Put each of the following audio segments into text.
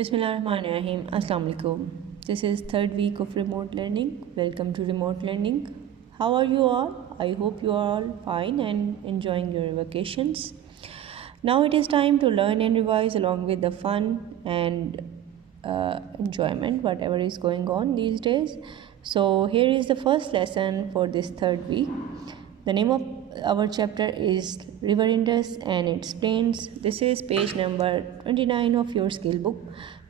Bismillahirrahmanirrahim. Assalamu alaikum. This is third week of remote learning. Welcome to remote learning. How are you all? I hope you are all fine and enjoying your vacations. Now it is time to learn and revise along with the fun and enjoyment, whatever is going on these days. So here is the first lesson for this third week. The name of our chapter is River Indus and it explains. This is page number 29 of your skill book.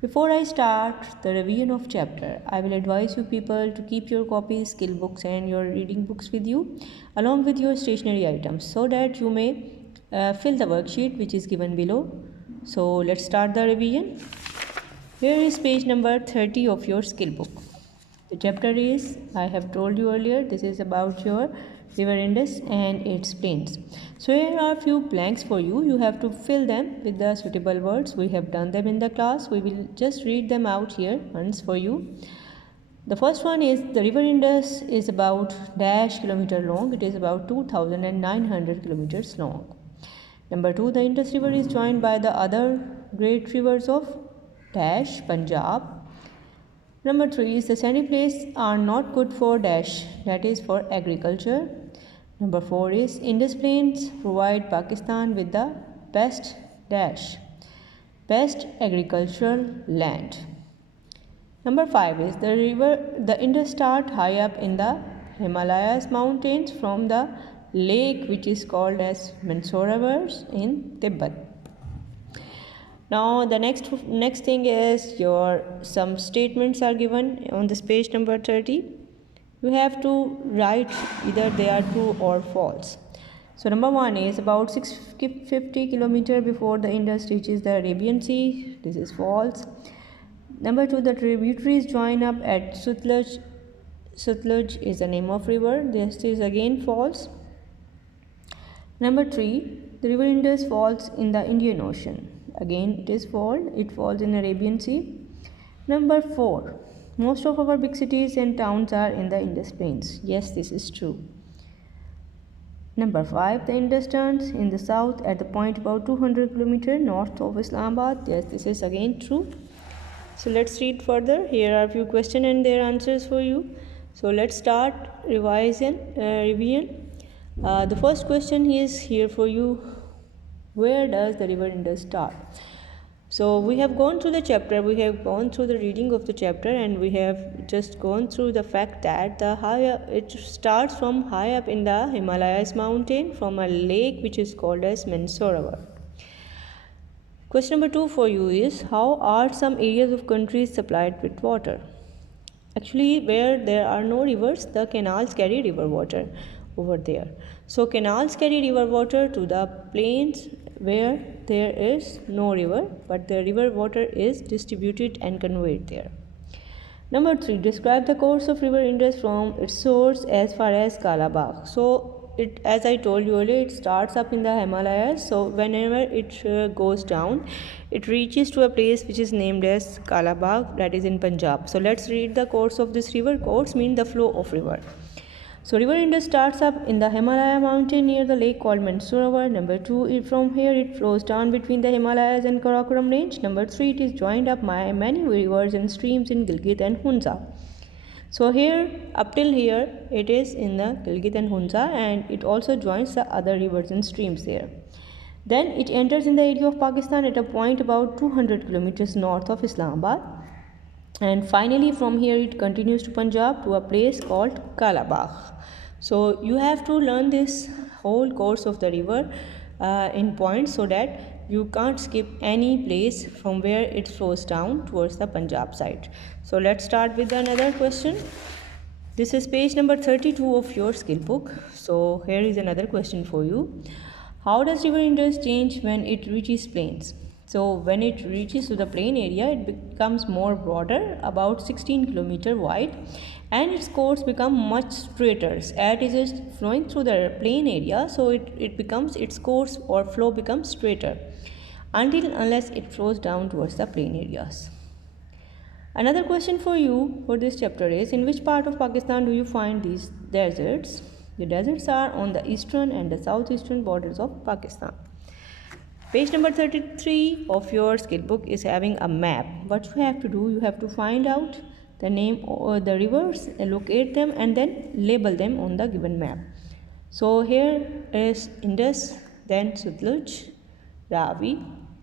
Before I start the revision of chapter, I will advise you people to keep your copies, skill books and your reading books with you along with your stationery items so that you may fill the worksheet which is given below. So let's start the revision. Here is page number 30 of your skill book. The chapter is, I have told you earlier, this is about your River Indus and it explains. So here are a few blanks for you. You have to fill them with the suitable words. We have done them in the class. We will just read them out here once for you. The first one is the River Indus is about dash kilometer long. It is about 2,900 kilometers long. Number 2, the Indus River is joined by the other great rivers of dash Punjab. Number 3 is the sandy places are not good for dash, that is for agriculture. Number 4 is Indus Plains provide Pakistan with the best dash, best agricultural land. Number 5 is the Indus start high up in the Himalayas mountains from the lake which is called as Mansarovar in Tibet. Now the next thing is some statements are given on this page number 30. You have to write either they are true or false. So number 1 is about 650 kilometers before the Indus reaches the Arabian Sea. This is false. Number 2, the tributaries join up at Sutlej. Sutlej is the name of river. This is again false. Number 3, the River Indus falls in the Indian Ocean. Again it is false. It falls in the Arabian Sea. Number 4, most of our big cities and towns are in the Indus Plains. Yes, this is true. Number 5, the Indus turns in the south at the point about 200 kilometers north of Islamabad. Yes, this is again true. So let's read further. Here are a few questions and their answers for you. So let's start revision. The first question is here for you. Where does the River Indus start? So we have gone through the chapter, we have gone through the reading of the chapter and we have just gone through the fact that it starts from high up in the Himalayas mountain from a lake which is called as Mansarovar. Question number 2 for you is, how are some areas of countries supplied with water? Actually, where there are no rivers, the canals carry river water over there. So canals carry river water to the plains where there is no river, but the river water is distributed and conveyed there. Number 3, describe the course of River Indus from its source as far as Kalabagh. So as I told you earlier, it starts up in the Himalayas. So whenever it goes down, it reaches to a place which is named as Kalabagh, that is in Punjab. So let's read the course of this river. Course means the flow of river. So River Indus starts up in the Himalaya mountain near the lake called Mansarovar. Number 2, from here it flows down between the Himalayas and Karakoram range. Number 3, it is joined up by many rivers and streams in Gilgit and Hunza. So here, up till here, it is in the Gilgit and Hunza and it also joins the other rivers and streams there. Then it enters in the area of Pakistan at a point about 200 kilometers north of Islamabad. And finally from here it continues to Punjab to a place called Kalabagh. So you have to learn this whole course of the river in points so that you can't skip any place from where it flows down towards the Punjab side. So let's start with another question. This is page number 32 of your skill book. So here is another question for you. How does River Indus change when it reaches plains? So when it reaches to the plain area, it becomes more broader, about 16 kilometers wide, and its course becomes much straighter as it is flowing through the plain area. So its course or flow becomes straighter unless it flows down towards the plain areas. Another question for you for this chapter is, in which part of Pakistan do you find these deserts? The deserts are on the eastern and the southeastern borders of Pakistan. Page number 33 of your skill book is having a map. What you have to do, you have to find out the name or the rivers, locate them, and then label them on the given map. So here is Indus, then Sutlej, Ravi,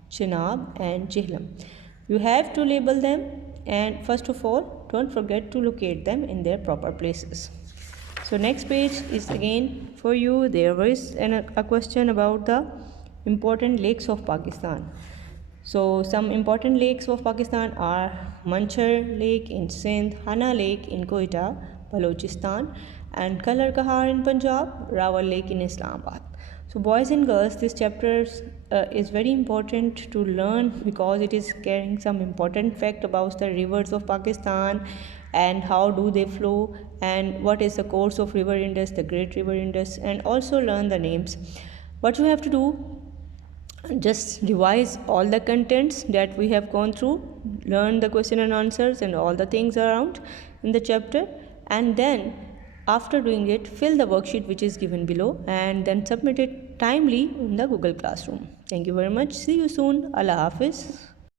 Chenab, and Jhelum. You have to label them, and first of all, don't forget to locate them in their proper places. So next page is again for you. There is a question about the important lakes of Pakistan. So some important lakes of Pakistan are Manchar Lake in Sindh, Hana Lake in Quetta, Balochistan, and Kalar Kahar in Punjab, Rawal Lake in Islamabad. So boys and girls, this chapter is very important to learn because it is carrying some important fact about the rivers of Pakistan and how do they flow and what is the course of river Indus, the great river Indus, and also learn the names. What you have to do, just revise all the contents that we have gone through, learn the question and answers and all the things around in the chapter, and then after doing it, fill the worksheet which is given below and then submit it timely in the Google Classroom. Thank you very much. See you soon. Allah Hafiz.